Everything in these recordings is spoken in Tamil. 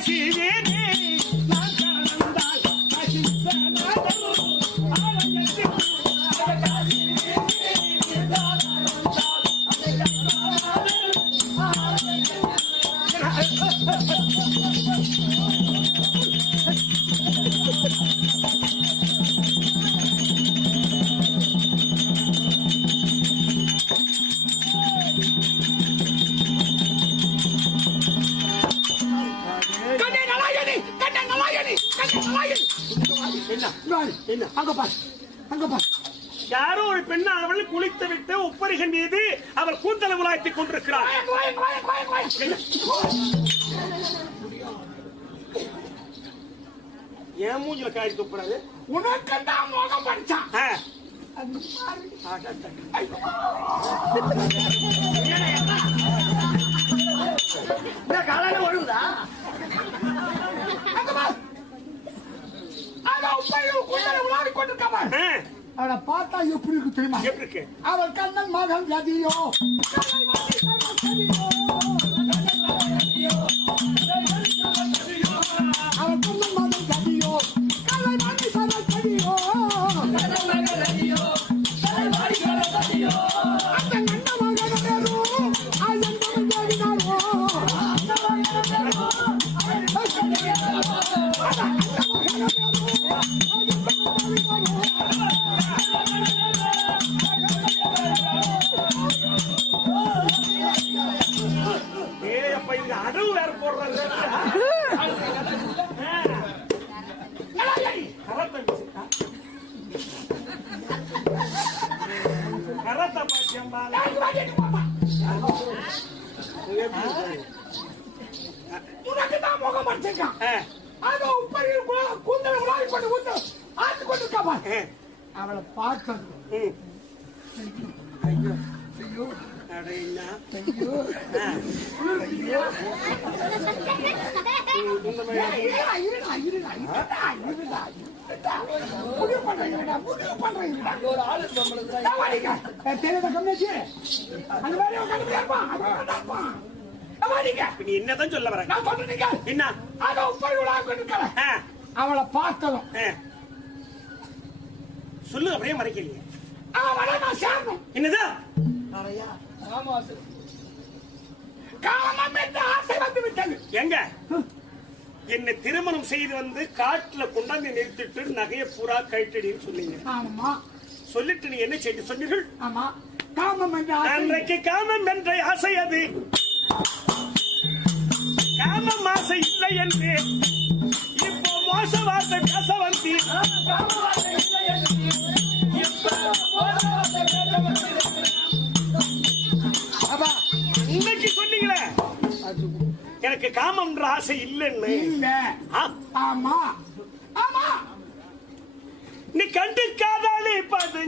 காசிவேனே நான் கலந்தால் காசிநாதன் ஆலயத்தில் யாரோ ஒரு பெண்ணா அவள் குளித்து விட்டு உப்பரிகன் மீது அவள் கூந்தலை உலாய்த்திக் கொண்டிருக்கிறார். ஏன் மூஞ்சில காய் துப்புறாரு? உனக்கு தான் மோகம் படிச்சான். காலையில ஒழுங்குதா? அவளை பார்த்தா எப்படி இருக்கு தெரியுமா? அவள் கண்ணன் மகன் கதியோ அவள் கண்ணன் மகன் கதியோ கலை மணி சர கதியோ அந்த கண்ண மகன் பேரும் ஐயன் மகன் தேடினாரோ அடவு வேற போடுறாங்க. கரத்தை பாத்தியம்மா உனக்கு தான் முகம் படிச்சிருக்கான். அவளை பார்த்தது ஐயோ ஐயோ என்னதான் சொல்ல வர? என்ன அவளை பார்த்ததும் சொல்லு, அப்படியே மறைக்கலையே. என்னதான் எங்க என்ன திருமணம் செய்து வந்து காட்டுல கொண்டாந்து நிறுத்திட்டு நகைய பூரா கழட்டடின்னு சொன்னீங்க. சொல்லிட்டு நீ என்ன செய்ய சொன்னீர்கள்? அன்றைக்கு காமம் என்ற ஆசை, அது காமம் ஆசை இல்லை என்று இப்போ மோச வார்த்தை பேச வந்து இன்னைக்கு சொன்னீங்களே எனக்கு காமம்ன்ற ஆசை இல்லைன்னு. ஆமா ஆமா, நீ கண்டு காதலி பது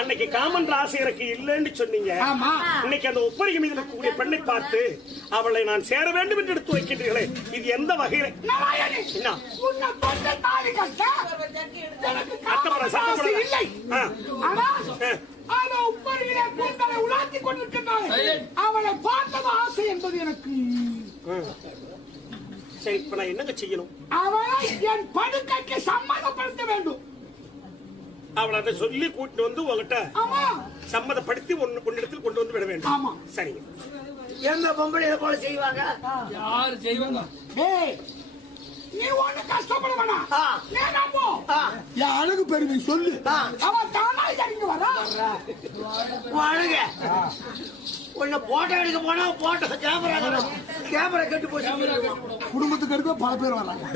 அன்னைக்கு காமன்ற ஆசை எனக்கு இல்லைன்னு சொன்னீங்க. இன்னைக்கு அந்த ஒப்பரிகை மீது இருக்கக்கூடிய பெண்ணை பார்த்து அவளை நான் சேர வேண்டும் என்று எடுத்து வைக்கின்றீர்களே, இது எந்த வகையில? அவளை பார்த்தது ஆசை என்பது எனக்கு. சரி, இப்ப நான் என்னங்க செய்யணும்? அவளை என் படுக்கைக்கு சம்மதப்படுத்த வேண்டும். அவளை அதை சொல்லி கூட்டிட்டு வந்து உங்ககிட்ட சம்மதப்படுத்தி ஒன்னிடத்தில் கொண்டு வந்து விட வேண்டும். சரிங்க. எந்த பொம்பளை போல செய்வாங்க? யாரு செய்வாங்க? நீ ஒண்ணு கஷ்டப்பட வேணாம். யாருக்கு பெருமை சொல்லு. அவன் தானா இறங்கி வரா. உன்னை போட்டோ எடுக்க போனா போட்டோ கேமரா கெட்டு போச்சு. குடும்பத்துக்கு எடுக்க பல பேர் வர்றாங்க.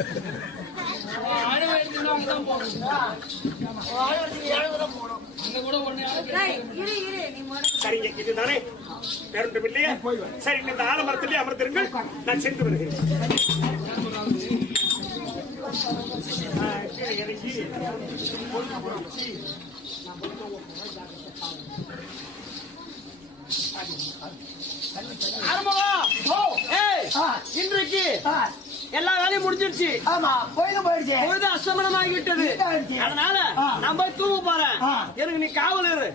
சரிங்க, இதுதானே வேறொன்றும் இல்லையா? சரி, இந்த ஆலமரத்திலே அமர்ந்திருங்கள், நான் சென்று வருகிறேன். ஆரம்பமா இன்றைக்கு எல்லா வேலையும் முடிஞ்சிருச்சு. ஆமா போயிடுச்சு. பொழுது அஸ்தமனம் ஆகிவிட்டது. அதனால நான் போய் தூங்க போறேன். எனக்கு நீ காவல் இரு.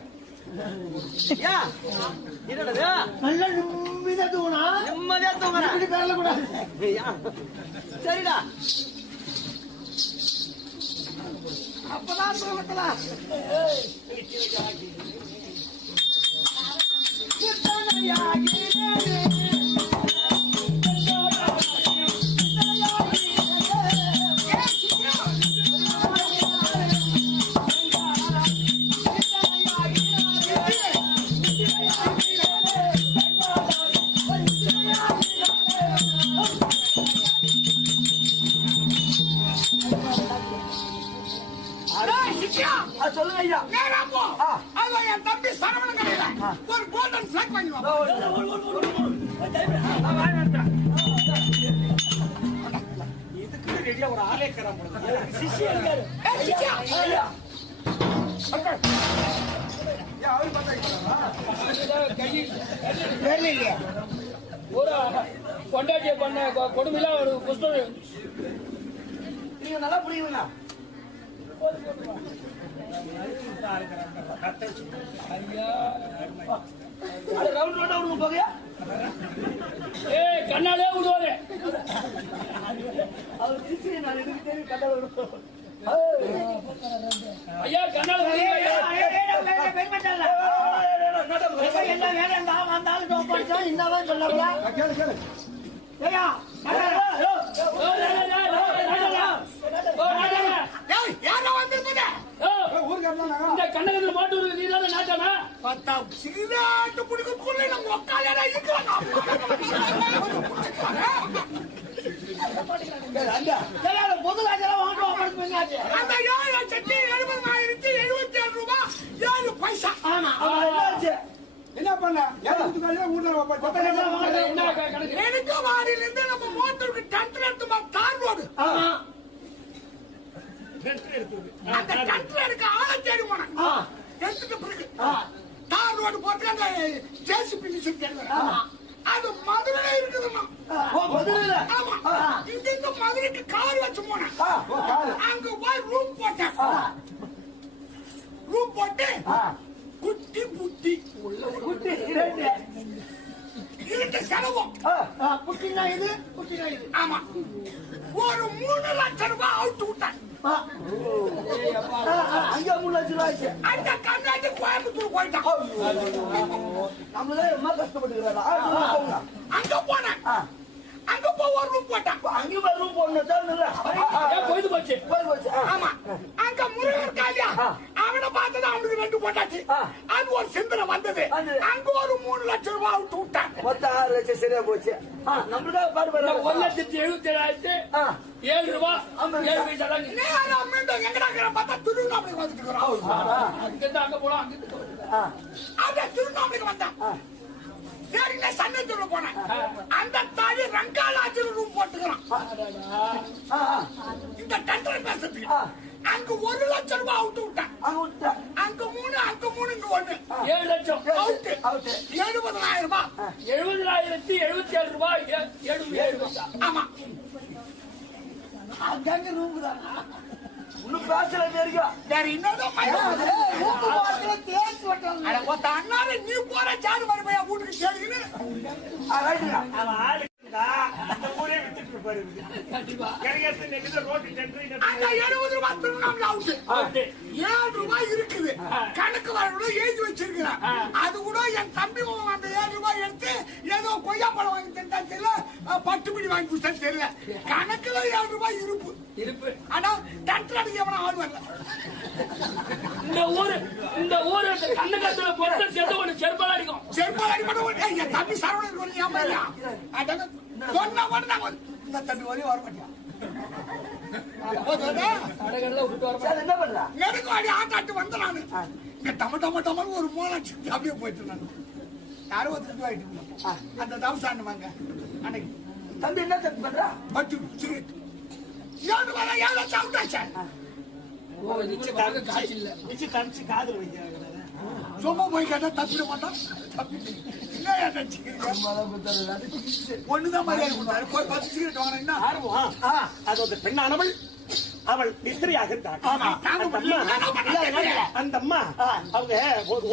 என்னது நல்ல நிம்மதியா தூங்கினா நிம்மதியா தூங்குறேன். சரிடா. அப்பதான் தூங்கலாம். சொல்லுங்க ஐயா. என் தம்பி சரவணன் கடையில ஒரு கோல்டன் பிளாக் வாங்கி வா. இதுக்கு ரெடியா ஒரு ஆளே இருக்கிறான். சிஷ்யா இருக்காரு. சிஷ்யா ஐயா. அவர் பார்த்தா ஒரு கொண்டாட்டிய பண்ண கொடுமையில ஒரு புஸ்தகம் நீங்க நல்லா புரியுங்க. கண்ணாலே விடுவாரு. ஐயா கண்ணால இந்த கண்ணகத்தில் மாட்டு நீ தானே நாட்டானா? சிகரெட்டு பிடிக்குள்ள நம்ம உக்கால பொதுவாக அந்த 7,77,77 ரூபாய் 7 பைசா. ஆமா என்ன பண்ண எனக்கு வாரியில இருந்து நம்ம மோட்டருக்கு டன்டர் எடுத்து தார் ரோடு. அந்த டன்டர் எடுக்க ஆளை தேடி போனேன். எடுத்துட்டு பிறகு தார் ரோடு போட்டு அந்த ஜேசிபி மிஷின் தேடுவேன். அது மதுரையில இருக்குதுமா. ஆமா இங்க மதுரைக்கு கார் வச்சு போனேன். அங்க போய் ரூம் போட்டேன். ரூம் போட்டு குட்டி புட்டி இருட்டு செலவும் புட்டினா இது புட்டினா இது. ஆமா ஒரு 3 லட்சம் ரூபாய் அவுட்டு விட்டேன். அங்க 3 லட்சம் ரூபாய் அந்த கண்ணாடி கோயம்புத்தூர் போயிட்டான். நம்மளே ரொம்ப கஷ்டப்பட்டுக்கிறாங்க. அங்க போனேன். அங்க போ ஒரு ரூம் போட்டான். அங்க ரூம் போடணும் போயிட்டு போச்சு. ஆமா அங்க முருகன் காலியா அவனை பார்த்தது அவனுக்கு 2 போட்டாச்சு. அது ஒரு சிந்தனை வந்தது. அங்க ஒரு 3 லட்சம் ரூபாய் அவுட்டு விட்டான். மொத்தம் 6 லட்சம் சரியா போச்சு. நம்மளுக்காக பாடு 1,77,7 ரூபாய் 7 பைசா தான். நேரம் மீண்டும் எங்கடா பார்த்தா திருவண்ணாமலைக்கு வந்துட்டு இருக்கிறோம். அங்கிருந்து அங்க போலாம். அங்க திருவண்ணாமலைக்கு வந்தான். சரிங்க சன்னத்துல போனேன். அந்த தாலி ரங்காலாஜி ரூம் போட்டுக்கிறான். இந்த டண்டரை பேசுறதுக்கு அங்க 1 லட்சம் ரூபாய் அவுட்டு விட்டான். அங்க 3 இங்க 1 7 லட்சம் அவுட்டு 70,000 ரூபாய் 70,077 ரூபாய் 7 பைசா. ஆமா அங்க ரூம் தான் இன்னும் பேசல தெரியும். வேற இன்னொரு அண்ணால நீ போற சாரு வர பையா வீட்டுக்கு கேளுன்னு அந்த ஊரே வித்துட்டு பாரு. அந்த 70 ரூபாய் திருநாள் அவுட்டு 7 ரூபாய் இருக்குது. கணக்கு வரணும் எழுதி வச்சிருக்கிறேன். அது கூட என் தம்பி அந்த 7 ரூபாய் எடுத்து ஏதோ கொய்யா பழம் வாங்கி தந்தா தெரியல, பட்டுப்பிடி வாங்கி கொடுத்தா தெரியல. கணக்குல 7 ரூபாய் இருப்பு. ஆனா டன்டர் அடிக்க எவனா ஆள் வரல. இந்த ஊரு கண்ணகத்துல பொறுத்த சேர்த்து ஒண்ணு செருப்பால் அடிக்கும். செருப்பால் அடிப்படும். என் தம்பி சரவணன் ஒரு ஏமாறியா சொன்ன உடனே இந்த தம்பி ஒரே வர மாட்டியா என்ன பண்ணல எனக்கு அடி ஆட்டாட்டு வந்த நானு இங்க டம ஒரு 3 லட்சம் அப்படியே போயிட்டு நான் யாரும் ஒருத்தர் ஆயிட்டு அந்த தவசாண்டுவாங்க அன்னைக்கு தம்பி என்ன தம்பி பண்றா பட்டு சிகரெட் 7 லட்சம் அவுட்டாச்சா காசு இல்ல காதல் வைக்கிறாங்க சும்மா போய் கேட்டா தப்பிட மாட்டான். ஒண்ணுதான் மரியாதை கொடுத்தாரு. போய் 10 சிகரெட் வாங்கினா ஆர்வம். அது அந்த பெண்ணானவள் அவள் மிஸ்திரியாக இருந்தாள். அந்த அம்மா அவங்க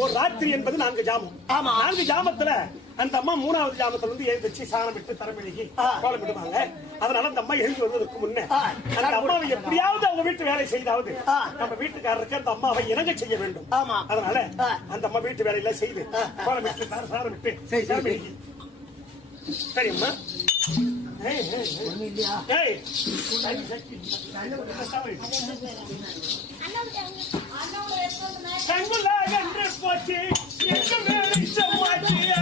ஒரு ராத்திரி என்பது 4 ஜாமம். 4 ஜாமத்துல அந்த அம்மா 3வது ஜாமத்துல வந்து எழுந்திருச்சு சாணம் விட்டு தரமெழுகி கோலம் விடுவாங்க. அதனால அந்த அம்மா எழுதி வருவதற்கு முன்ன அந்த அம்மாவை எப்படியாவது அவங்க வீட்டு வேலை செய்தாவது நம்ம வீட்டுக்காரருக்கு அந்த அம்மாவை இணங்க செய்ய வேண்டும். அதனால அந்த அம்மா வீட்டு வேலையெல்லாம் செய்து கோலம் விட்டு சாணம் விட்டு தரமெழுகி. சரிம்மா. கங்குலா என்று போச்சு எங்கு வெளிச்சமாச்சியா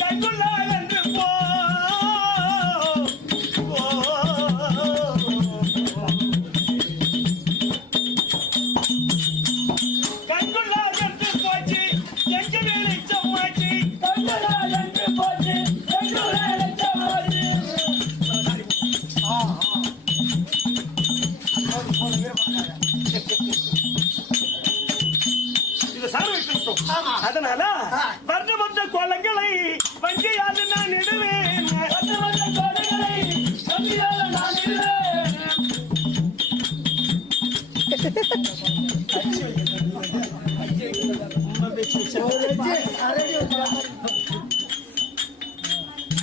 கங்குலா என்று போ கங்குலா என்று போச்சு எங்கு வெளிச்சமாச்சி கங்குலா என்று போச்சு எங்கு வெளிச்சமாச்சி. அதனால வர்ண வர்ண கோலங்களை வங்கியால் நான் இடுவேன். வர்ண வர்ண கோலங்களை வங்கியால் நான் இடுவேன்.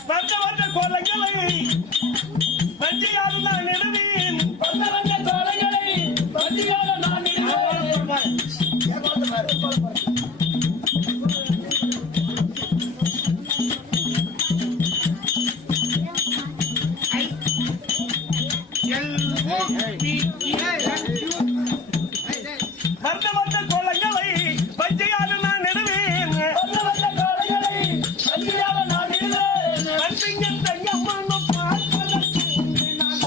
வர்ண வர்ண கோலங்களை வங்கியால் நான் இடுவேன். வர்ண வர்ண கோலங்களை வங்கியால் நான் இடுவேன். வர்ண வர்ண கோலங்களை வஞ்சையால் நான் நடுவேன். வர்ண வர்ண கோலங்களை வஞ்சையால் நான் நடுவேன். வஞ்சையன் தங்கம்மனும் பார்ப்பதற்கு நான்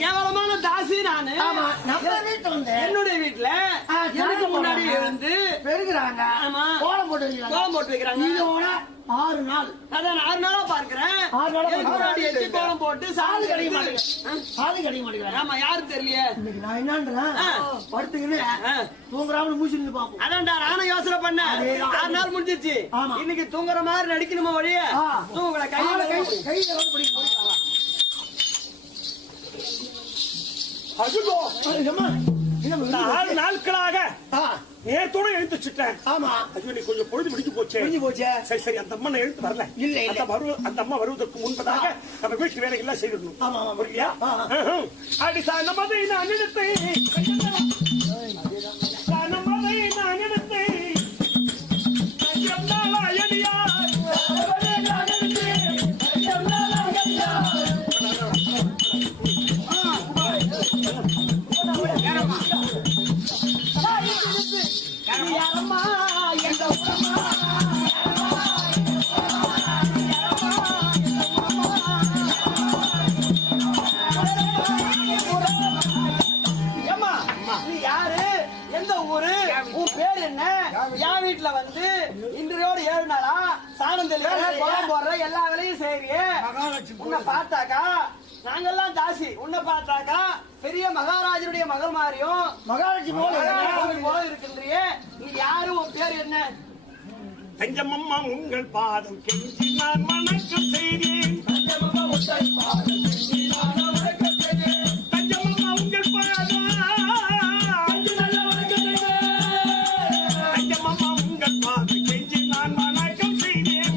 கேவலமான தாசி நானு. என்னுடைய வீட்டுல எனக்கு முன்னாடி இருந்து பெருகிறாங்க. கோலம் போட்டு வைக்கிறாங்க. 6 நாள். அதான் 6 நாளா பார்க்கிறேன். கோலம் போட்டு சாது கிடைக்க மாட்டேங்கிறேன். ஆமா, யாரும் தெரியலையே. நான் என்னன்றேன், படுத்துக்கிட்டு தூங்குறாம மூச்சு பாப்போம். அதான்டா நானும் யோசனை பண்ணேன். 6 நாள் முடிஞ்சிருச்சு. இன்னைக்கு தூங்குற மாதிரி நடிக்கணுமா வழிய தூங்கல. கையில அதுகோ 4 நாட்களாக நேரத்தோட எழுந்து வச்சுட்டேன். ஆமா, ஐயோ நீ கொஞ்சம் பொழுது முடிஞ்சு போச்சு. சரி சரி, அந்த அம்மா எழுத்து வரல. இல்ல அந்த அம்மா வருவதற்கு முன்பதாக நம்ம வீட்டு வேலைகள் எல்லாம் செய்திடணும். ஆமா புரியலையா? அடி சாணமதை நான் எடுத்தேன், சாணமதை நான் எடுத்தேன். என் வீட்டுல வந்து இன்றையோடு 7 நாளா சாணம் தெளிக்கிற, கோலம் போடுற, எல்லா வேலையும் செய்யறியே. உன்னை பார்த்தாக்கா நாங்கெல்லாம் தாசி, உன்னை பார்த்தாக்கா பெரிய மகாராஜனுடைய மகள் மாதிரியும் மகாராஜி போல இருக்கின்றியே. நீ யாரு, உன் பேர் என்ன? தஞ்சமம்மா உங்கள் பாதம் கெஞ்சி நான் வணக்கம் செய்தேன். தஞ்சமம்மா உங்கள் பாதம் கெஞ்சி நான் வணக்கம் செய்தேன். தஞ்சமம்மா உங்கள் பாதம் கெஞ்சி நான் வணக்கம் செய்தேன்.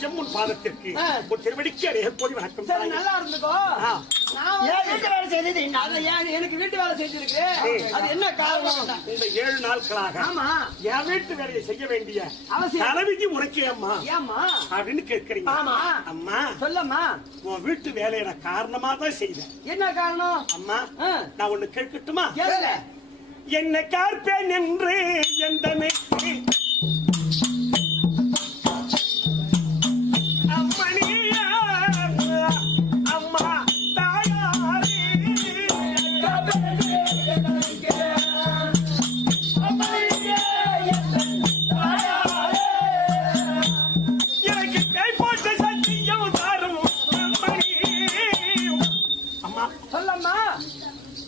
நிச்சயம் உன் பாதத்திற்கு உன் திருவடிக்கு அடைய போய் வணக்கம் சரி தாயே. நல்லா இருந்துக்கோ. ஆ. நான் ஏன் வீட்டு வேலை செய்தது என்ன? அத ஏன் எனக்கு வீட்டு வேலை செஞ்சிருக்கு? அது என்ன காரணம்? இந்த 7 நாட்களாக ஆமா. என் வீட்டு வேலையை செய்ய வேண்டிய அவசியம். தலைவிதி உனக்கே அம்மா ஏம்மா? அப்படின்னு கேட்கறீங்க. ஆமா. அம்மா சொல்லம்மா. உன் வீட்டு வேலையை நான் காரணமா தான் செய்தேன். என்ன காரணம்? அம்மா ஆ. நான் ஒண்ணு கேட்கட்டுமா? கேளுங்க. என்னை காப்பேன் என்று எந்த அம்மணியா அம்மா தாயாரே எனக்கு கை போட்ட சத்தியம் தாரும் அம்மணி. அம்மா சொல்லம்மா.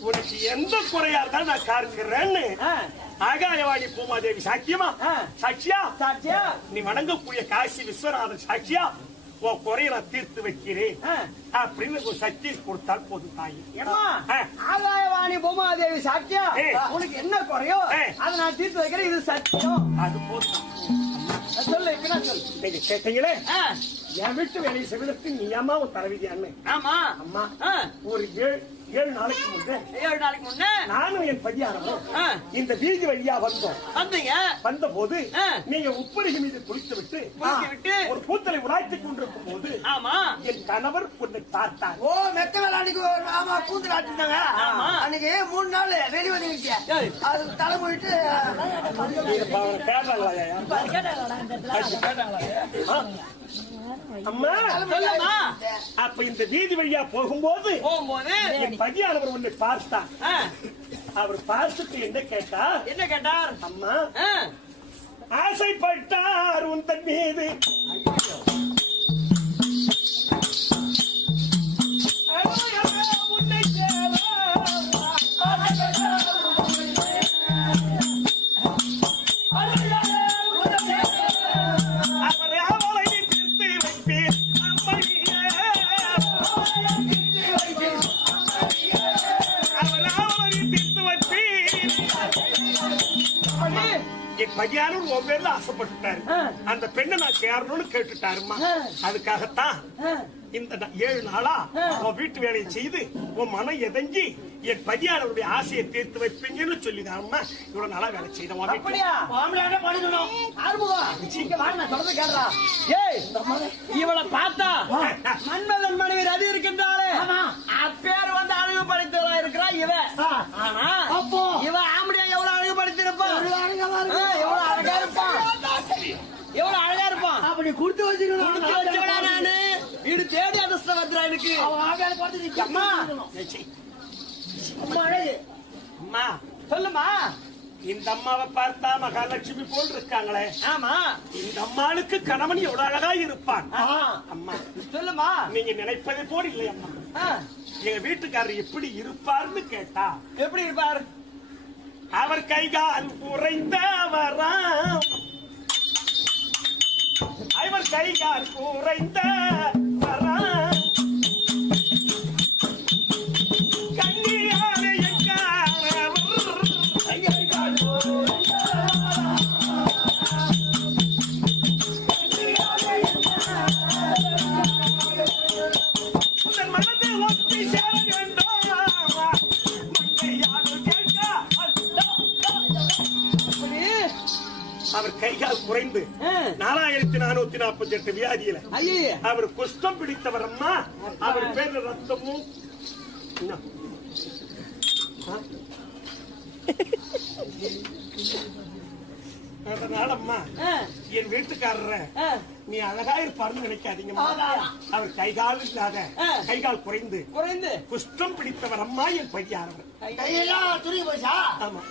உனக்கு எந்த குறையா இருந்தாலும் நான் காக்கிறேன்னு ஆ. ஆகாயவாணி பூமாதேவி சாட்சியமா? ஆ. சாட்சியா? சாட்சியா? நீ வணங்கக்கூடிய காசி விஸ்வநாதன் சாட்சியா உன் குறைய நான் தீர்த்து வைக்கிறேன் ஆ. அப்படின்னு ஒரு சக்தி கொடுத்தால் போதும் தாயி. ஏம்மா? ஆ. ஆகாயவாணி பூமாதேவி சாட்சியா? ஏய். உனக்கு என்ன குறையோ ஏய். அதை நான் தீர்த்து வைக்கிறேன். இது சத்தியம். அது போதும். சொல்லு இப்ப சொல்லு. நீங்க கேட்டீங்களே ஆ. என் வீட்டு வேலையை செய்வதற்கு நீ ஏமா ஒரு தலைவிதியான்னு. ஆமா. அம்மா ஆ. ஒரு 7 நாளைக்கு முன்னே 7 நாளைக்கு முன்னே நானும் என் பையானமும் ஆ. இந்த வீதி வழியா வந்தோம். வந்தீங்க. வந்த போது ஆ. நீங்க உப்பருகி மீது குளித்து விட்டு குளித்து விட்டு ஒரு பூத்தலை உலாய்த்துக் கொண்டிருக்கும் போது ஆமா. என் கணவர் உன்னை பார்த்தார். ஓ மெத்த வேலை அன்னைக்கு ஒரு ஆமா கூந்தல் ஆட்டிருந்தாங்க. ஆமா. அன்னைக்கு 3 நாள் வெளி வந்துருச்சு. ஏய். அது தலை போயிட்டு அம்மா சொல்லம்மா. அப்ப இந்த வீதி வழியா போகும்போது போகும்போது என் பையானவர் உன்னை பார்த்தார். ஆ. அவர் பார்த்துட்டு என்ன கேட்டா, என்ன கேட்டார்? அம்மா ஆ. ஆசைப்பட்டார் உன் தன் மீது உன்னை அவர் அவளை தீர்த்து வைப்பேன் அம்மணியே. அவர் அவளை தீர்த்து வைப்பேன். என் பையனும் உன் பேர்ல ஆசைப்பட்டுட்டாரு. அந்த பெண்ணை நான் சேரணும்னு கேட்டுட்டாருமா. அதுக்காகத்தான் இந்த 7 நாளா உன் வீட்டு வேலையை செய்து உன் மனம் எதங்கி என் பையனுடைய ஆசையை தீர்த்து வைப்பீங்கன்னு சொல்லிதாருமா இவ்வளவு நாளா வேலை செய்த உன் வீட்டுல. அப்படியா? ஆம்பளையாட படுக்கணும். ஆறுமுகம் இங்க வாங்க, நான் சொல்றதை கேளுடா. ஏய், இவளை பார்த்தா மன்மதன் மனைவி ரதி இருக்கின்றாளே, அப்பேர் வந்து அழகு படைத்தவளா இருக்கிறா இவ. ஆனா அப்போ இவ ஆம்படியா எவ்வளவு அழகு படைத்திருப்பான், எவ்வளவு அழகா இருப்பான், எவ்வளவு அழகா இருப்பான். அப்படி கொடுத்து வச்சுக்கணும். கொடுத்து வச்சவளா நானு வீடு தேடி அதிர்ஷ்டம் வந்துடா எனக்கு. அம்மா அம்மா சொல்லுமா. இந்த அம்மாவை பார்த்தா மகாலட்சுமி போல் இருக்காங்களே, ஆமா. இந்த அம்மாளுக்கு கணவன் எவ்வளவு அழகா இருப்பான். அம்மா சொல்லுமா. நீங்க நினைப்பதை போல் இல்லை அம்மா. எங்க வீட்டுக்காரர் எப்படி இருப்பார்னு கேட்டா, எப்படி இருப்பார்? அவர் கைகால் குறைந்தவராம், அவர் கைகால் குறைந்தவராம், கண்ணியாலே எங்காரவர் உங்கள் மனதில் ஒத்தி சேர வேண்டும். மங்கையால் கேட்க அவர் கைகால் குறைந்து 4448 வியாதியில ஐயே, அவர் குஷ்டம் பிடித்தவர் அம்மா. அவர் பேர்ல ரத்தமும் என்ன? ஆ? அதனால அம்மா என் வீட்டுக்காரர நீ அழகா இருப்பாருன்னு நினைக்காதீங்க. அவர் கைகால் இல்லாத கைகால் குறைந்து குறைந்து குஷ்டம் பிடித்தவர் அம்மா என் பையானவர். கையெல்லாம் துருகி போச்சா? ஆமா.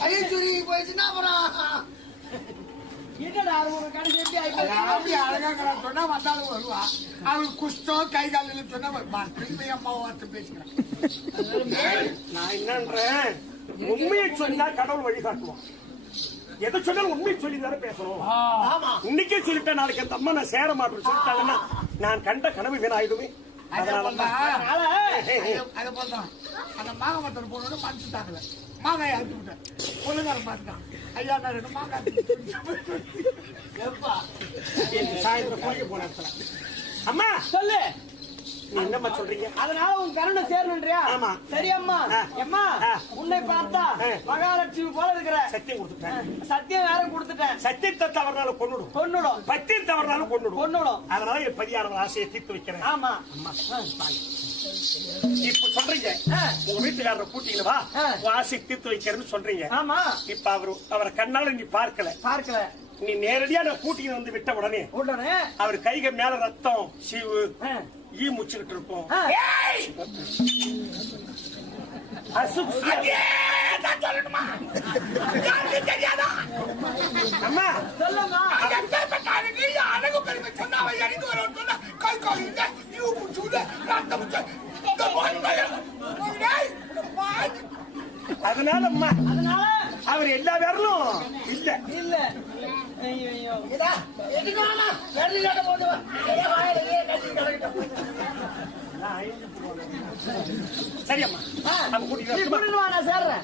கை துருகி போயிடுச்சுன்னா அப்புறம் என்னடா ஆறுமுகம் கடைசி எப்படி ஆயிப்போச்சு? அப்படி அழகாங்கிறா சொன்னா வந்தாலும் வருவா. அவள் குஷ்டம் கை கால் சொன்னா வருவா. திரும்பி அம்மாவை வார்த்தை பேசுகிறேன். நான் என்னன்றேன், உண்மையை சொன்னா கடவுள் வழிகாட்டுவான். எதை சொன்னாலும் உண்மையை சொல்லி தானே பேசணும். இன்னைக்கே சொல்லிட்டேன், நாளைக்கு அந்த அம்மா நான் சேர மாட்டேன்னு சொல்லிட்டாங்கன்னா நான் கண்ட கனவு வீணாயிடுவேன். அதை போலதான் அந்த மாகமத்தர் போனோட மனசு தாக்கல. மாங்காய் அறுத்து விட்டேன். கொள்ளுங்காரன் பார்த்துட்டான். ஐயா நான் 2 மாங்காய் எப்பா சாயந்தரம் கோயிலுக்கு போன இடத்துல. அம்மா சொல்லு. நீ என்னம்மா சொல்றீங்க? அதனால உன் கருணை சேரணுன்றியா? ஆமா. சரி அம்மா. அம்மா உன்னை பார்த்தா மகாலட்சுமி போல இருக்கிற. சத்தியம் கொடுத்துட்டேன். சத்தியம் வேற கொடுத்துட்டேன். சத்தியத்தை தவறுனாலும் கொன்னுடும், கொன்னுடும். பத்தியம் தவறுனாலும் கொன்னுடும். கொன்னுடும். அதனால என் பதியானவள் ஆசையை தீர்த்து வைக்கிறேன். ஆமா. அம்மா இப்ப சொல்றீங்க உங்க வீட்டுக்காரரை கூட்டிங்க வா, உன் ஆசையை தீர்த்து வைக்கிறேன்னு சொல்றீங்க. ஆமா. இப்ப அவரை கண்ணால நீ பார்க்கல. நீ நேரடியா நான் கூட்டிட்டு வந்து விட்ட உடனே அவர் கைக மேல ரத்தம் சீவு ஈ முச்சுக்கிட்டு இருப்போம். அம்மா சொல்லம்மா. அழகு பெருமை சொன்னா அடித்து வர சொன்னா கை கால் அதனால அம்மா அவர் எல்லா பேரும் இல்ல இல்ல. ஐயோ சரி அம்மா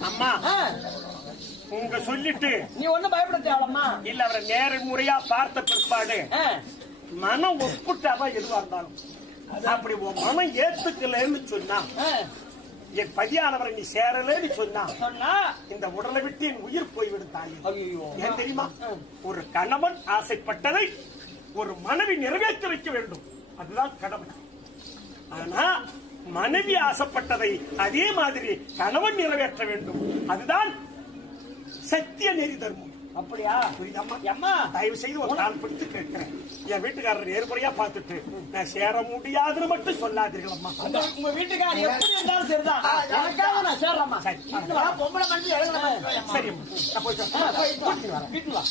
அம்மா உங்க சொல்லிட்டு நீ ஒண்ணும் பயப்பட தேவலம்மா. இல்ல அவரை நேர முறையா பார்த்த பிற்பாடு மனம் ஒப்புட்டாதான் எதுவா இருந்தாலும் அப்படி உன் மனம் ஏத்துக்கலன்னு சொன்னா என் பதியானவரை நீ சேரலன்னு சொன்னா இந்த உடலை விட்டு என் உயிர் போய்விடுத்தாங்க. ஏன் தெரியுமா? ஒரு கணவன் ஆசைப்பட்டதை ஒரு மனைவி நிறைவேற்றி வைக்க வேண்டும், அதுதான் கடமை. ஆனா மனைவி ஆசைப்பட்டதை அதே மாதிரி கணவன் நிறைவேற்ற வேண்டும், அதுதான் சத்திய நெறி தர்மம். அப்படியா? அம்மா தயவு செய்து ஒரு நாள் பிடித்து கேட்கிறேன். என் வீட்டுக்காரர் நேர்முறையா பார்த்துட்டு நான் சேர முடியாதுன்னு மட்டும் சொல்லாதீர்கள் அம்மா. உங்க வீட்டுக்காரர் எப்படி இருந்தாலும் சரிதான், எனக்காக நான் சேர்றேம்மா. சரி பொம்பளை மனுஷன் இறங்கணும். சரி நான் போயிட்டு வரேன். வீட்டுல வா.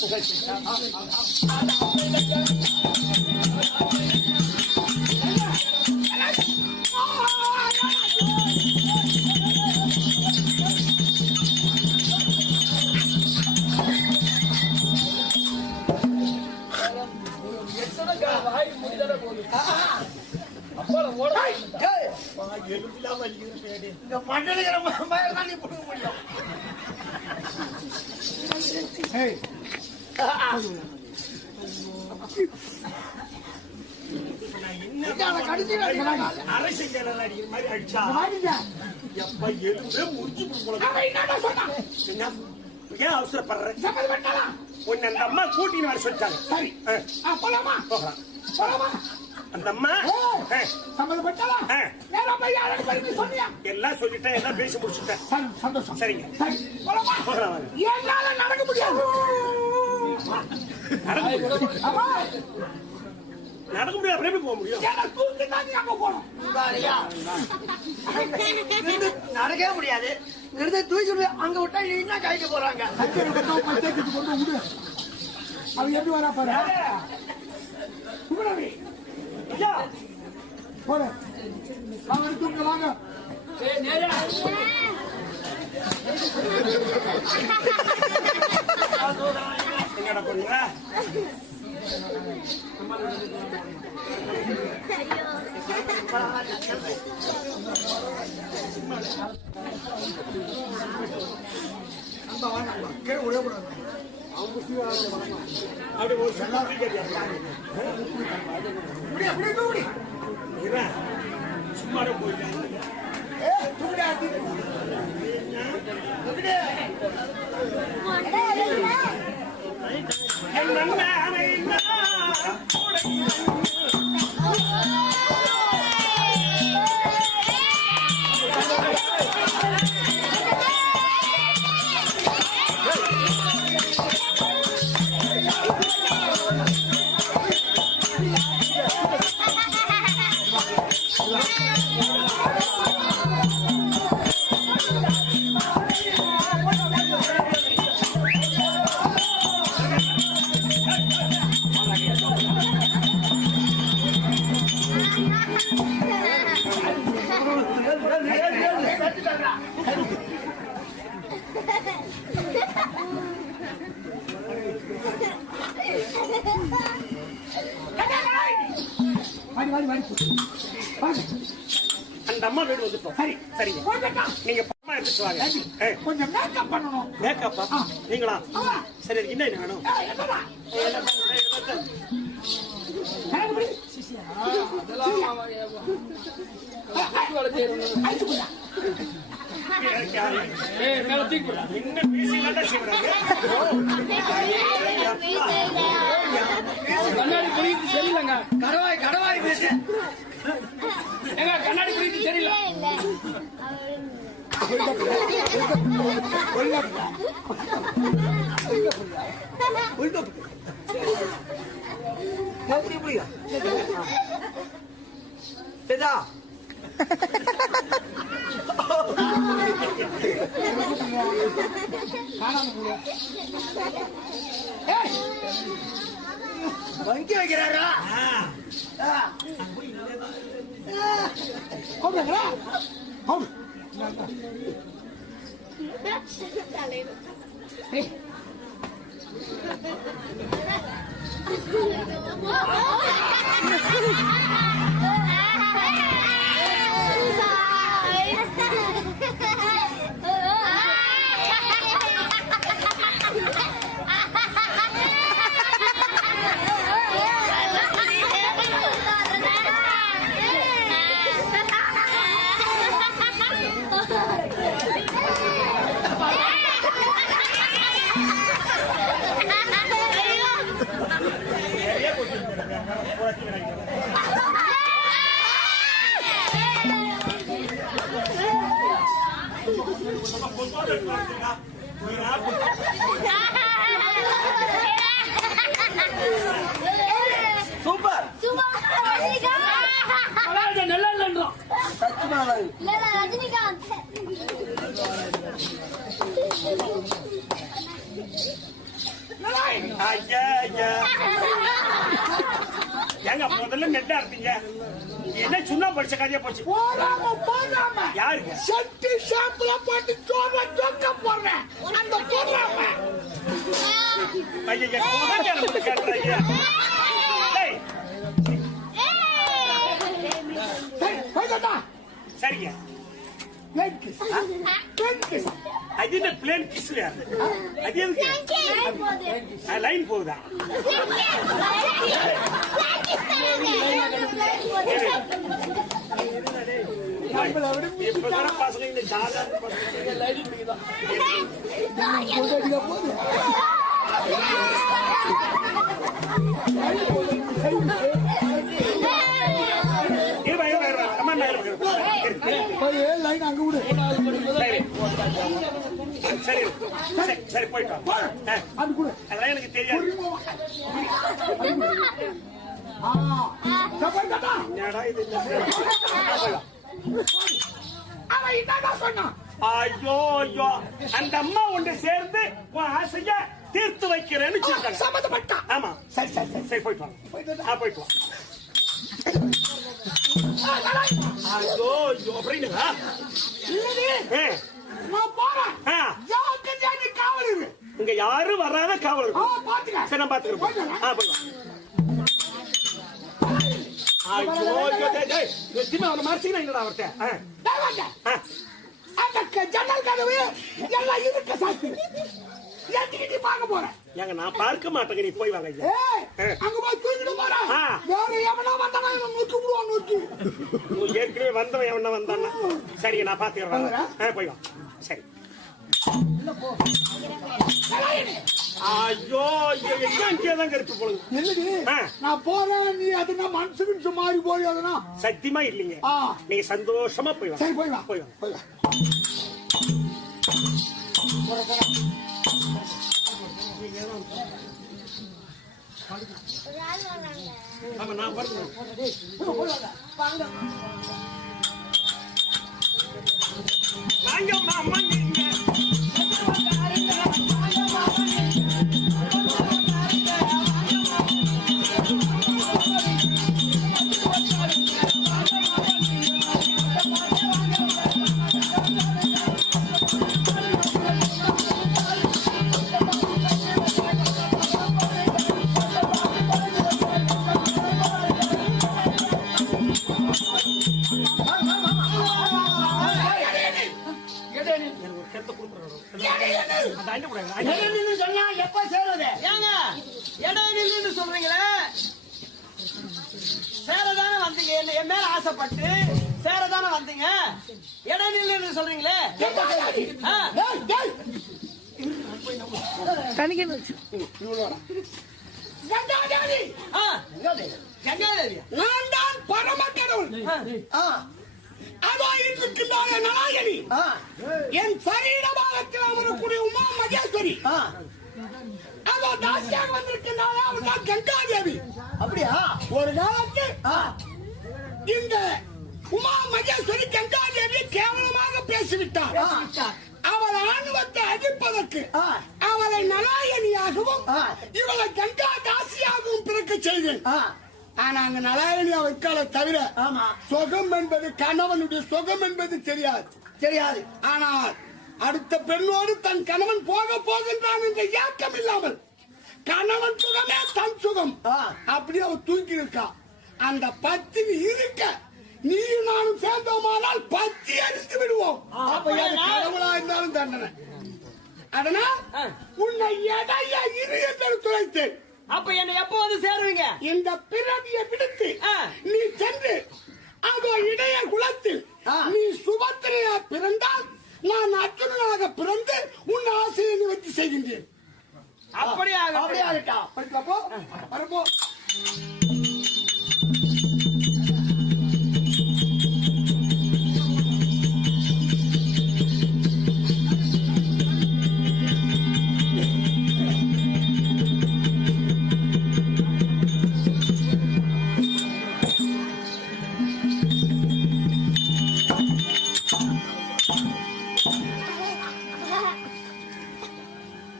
இந்த மண்டலுங்கிற மயல் நீ கொடுக்க முடியும். அரசு அடிக்கிற மாதிரி அடிச்சா எப்ப எலும்பே முறிஞ்சு ஏன் அவசரப்படுற? உன்னை அந்த அம்மா கூட்டின்னு வர சொல்லிட்டாங்க. சரி போலாமா? போகலாம். அந்த அம்மா சம்மதப்பட்டாளா? சொன்னியா? எல்லாம் சொல்லிட்டேன், எல்லாம் பேசி முடிச்சுட்டேன். சந்தோஷம். சரிங்க சரி போலாமா? என்னால நடக்க முடியாது. நடக்க முடியாது, அப்படியே போக முடியும். தூக்கி தாண்டி அங்க போனோம். நடக்கவே முடியாது. தூக்கி அங்க விட்டா என்ன கைக்கு போறாங்க. அவன் எப்படி வரா பாரு. ஐயா போல அவன் தூங்க வாங்க. என்னடா பண்ணுங்க? கீழே விட கூடாது. அப்படி ஒரு சொன்னா சும்மா போயிட்டாங்க. அந்த அம்மா வீடு வந்துட்டோம். சரி சரிங்க, நீங்க பணமா எடுத்து வாங்க. கொஞ்சம் மேக்கப் பண்ணணும். மேக்கப்பா நீங்களா? ஆமா. சரி என்ன வேணும்? என்னடா மேல தூக்கி போடு. என்ன பேசிக்கலாம்டா செய்வாங்க. கண்ணாடி குறித்து சரியில்லைங்க. கடவாய் பேசு. ஏங்க கண்ணாடி குறித்து சரியில்லை. எப்படியா சரிதா? வங்கி வைக்கிறாரா? சூப்பர். நல்லா இல்லைன்றோம். ரஜினிகாந்த் ஐயா ஐயா ஏங்க முதல்ல நெட்டா இருப்பீங்க. என்ன சுண்ணா படிச்ச கதையா போச்சு. போடாம யாருங்க? சட்டி ஷாம்புல போட்டு சோற சொக்க போடுறேன். அந்த போடுறாம ஐயா கோபக்காரன் கேட்கறீங்க. சரிங்க. அது என்ன பிளேன் கிஸ்? அது எதுக்கு லைன் போகுதா? இப்பதான் பசங்க இந்த சாதாரண பசங்க லைன் போகுதா? சரி போயிட்டு அதெல்லாம் எனக்கு தெரியாது. ஐயோ ஐயோ அந்த அம்மா ஒன்று சேர்ந்து உன் ஆசைய தீர்த்து வைக்கிறேன்னு சொல்லிட்டாங்க. சம்மந்தப்பட்டா. ஆமா சரி சரி சரி சரி போயிட்டு வாங்க. போயிட்டு வாங்க. ஐயோ ஐயோ அப்படின்னா நான் போறேன். யாருக்கு காவல் இருக்கு? இங்க யாரும் வராத காவல் இருக்கு. பாத்துக்க. சரி நான் பாத்துக்கிறேன். போயிடலாம். ஐயோ ஐயோ டேய் வெத்திமா அவன மார்ச்சினா என்னடா அவர்ட்ட? அந்த ஜன்னல் கதவு எல்லாம் இருக்க சாத்தி. ஏத்திக்கிட்டு பார்க்க போறேன். ஏங்க நான் பார்க்க மாட்டேங்க. நீ போய் வாங்க ஐயா. அங்க போய் தூக்கிட்டு போறேன். வேற எவனா வந்தானா நூத்தி விடுவான் நூத்தி. நீ ஏற்கனவே வந்தவன் எவனா வந்தானா? சரிங்க நான் பாத்துக்கிறேன். போய் வா. சரி. ஐயோ இங்கேதான் கருத்து போடுங்க. இல்லடி நான் போறேன். நீ அதுனா மனசுக்கு மாறி போய் அதுனா சத்தியமா இல்லைங்க. நீங்க சந்தோஷமா போய் வா. சரி போய் வா. போய் வா. போய் வா. ஆமா நான் பாருங்க. வாங்க மாமா நீங்க இடைநில்லுன்னு சொல்றீங்களே, சேரதானே வந்தீங்க, என் மேல ஆசைப்பட்டு சேரதானே வந்தீங்க, இடைநில்லுன்னு சொல்றீங்களே. ஆ. கங்காதேவி, ஆ. கங்காதேவியா? நான் தான் பரம கடவுள். அதோ இருக்கின்றான நாயகி, என் சரீர பாகத்தில் அமரக்கூடிய உமா மகேஸ்வரி, அதோ தாசியாக வந்திருக்கின்றாள், அவள் தான் கங்காதேவி. அப்படியா? ஒரு காலத்தில் இந்த உமா மகேஸ்வரி கங்காதேவி கேவலமாக பேசிவிட்டார். அவள் ஆணுவத்தை அடிப்பதற்கு அவளை நலாயணியாகவும் இவளை கங்கா தாசியாகவும் பிறக்க செய்தேன். ஆனா அங்க நலாயணியா வைக்கால தவிர சுகம் என்பது கணவனுடைய சுகம் என்பது தெரியாது. ஆனால் அடுத்த பெண்ணோடு தன் கணவன் போகின்றான் என்ற ஏக்கம் இல்லாமல் கணவன் சுகமே தன் சுகம் அப்படி அவன் தூக்கி இருக்கா. அந்த பத்தினி இருக்க நீயும் நானும் சேர்ந்தோமானால் பத்தி அறிந்து விடுவோம். கடவுளா இருந்தாலும் தண்டனை. அதனால் உன்னை எடைய இரு துளைத்தேன். அப்ப என்ன எப்ப வந்து சேருவீங்க? இந்த பிறவியை விடுத்து நீ சென்று அதோ இடைய குலத்தில் நீ சுபத்திரையா பிறந்தால் நான் அர்ஜுனனாக பிறந்து உன் ஆசையை நிவர்த்தி செய்கின்றேன். அப்படியே ஆகட்டா. போ வரப்போ.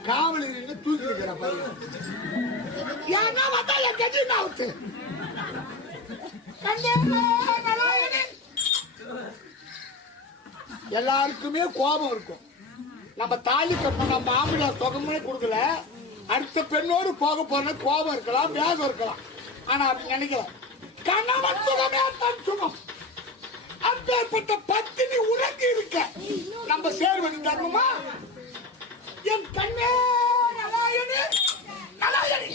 காவலர் தூக்கி இருக்கிற பையன் யாரா வந்தா என் கட்சி நாவுத்து எல்லாருக்குமே கோபம் இருக்கும். நம்ம தாலி கட்டணும், நம்ம ஆம்பளை சுகமே கொடுக்கல, அடுத்த பெண்ணோடு போக போற கோபம் இருக்கலாம், வேகம் இருக்கலாம். ஆனா அப்படி நினைக்கல. கணவன் சுகமே தன் சுகம். அப்பேற்பட்ட பத்தினி உறங்கி இருக்க நம்ம சேர்வது தர்மமா? என் கண்ணே நலாயணி, நலாயணி.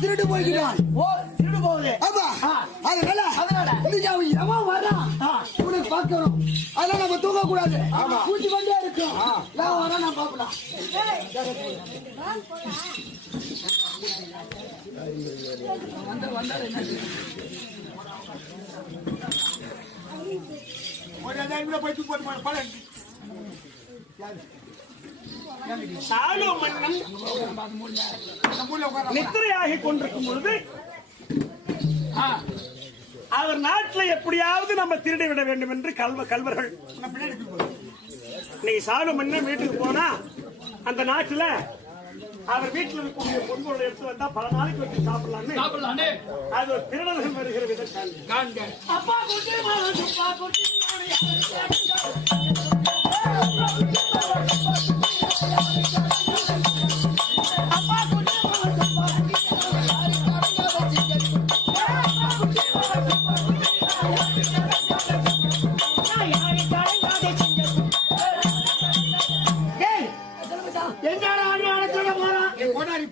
திருடு போய்கிறான். உனக்கு பார்க்கணும், அதெல்லாம் நம்ம தூங்க கூடாது. பூச்சி கொண்டே இருக்கும். நான் வர நான் பார்க்கலாம். நித்திரையாகி கொண்டிருக்கும் பொழுது அவர் நாட்டில் எப்படியாவது நம்ம திருடி விட வேண்டும் என்று கல்வர்கள் நீ சாலுமன்னன் வீட்டுக்கு போனா அந்த நாட்டுல அவர் வீட்டில் இருக்கக்கூடிய பொருளோட எடுத்து வந்தா பல நாளைக்கு வச்சு சாப்பிடலான்னு அது ஒரு திருடர்கள் வருகிற விதம். ஏய், என்னடா அடையாளத்தோட போறான்?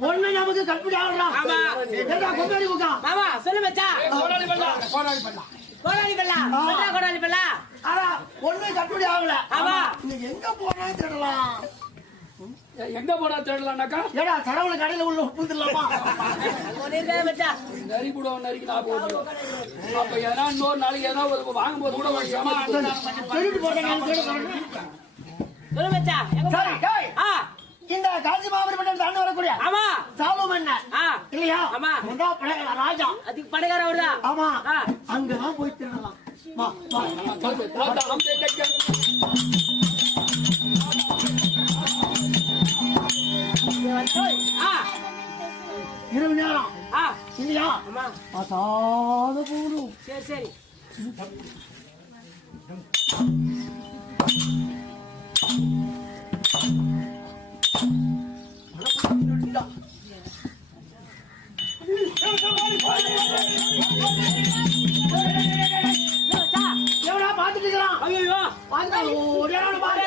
பொண்ணு நமக்கு கற்பனை ஆடுறான். ஆமா. என்னடா கொண்டாடி முகம்? மாமா சொல்லு மச்சான். கோடாலி பண்ணா போராடி பண்ணலாம். கோடாலி பல்லா பல்லா கோடாலி பல்லா. ஆனா பொண்ணு கற்பனை ஆகல. ஆமா. நீ எங்க போனாலும் தேடலாம். எங்க போனா தேடலாம்னாக்கா ஏடா கடவுள கடையில உள்ள பூந்துடலாமா? சொல்லிருக்கே மச்சான். நரி கூட நரிக்கு நான் போகுது. அப்ப ஏன்னா இன்னொரு நாளைக்கு ஏன்னா ஒரு வாங்கும்போது கூட ஒரு ஏமாத்து திருட்டு போட்ட நான் தேட போறேன். சொல்லு மச்சான். எங்க சரி, போறா? டேய். ஆ இந்த காஞ்சி மாவட்டம் தாண்டி வரக்கூடிய ஆமா. சாலு மன்ன ஆ இல்லையா? ஆமா. முந்தா பழக ராஜா. அதுக்கு படகார வருதா? ஆமா. ஆ. அங்கதான் போய் திருடலாம். வா வா. போட்டா அம்பே கக்க ஆ இரவு நேரம் ஆ இல்லையா? ஆமா. அசாத போடும். சரி சரி. எவனா பாத்துட்டு இருக்கிறான்? ஐயோ பாத்துட்டா, ஒரே நாள் பாரு.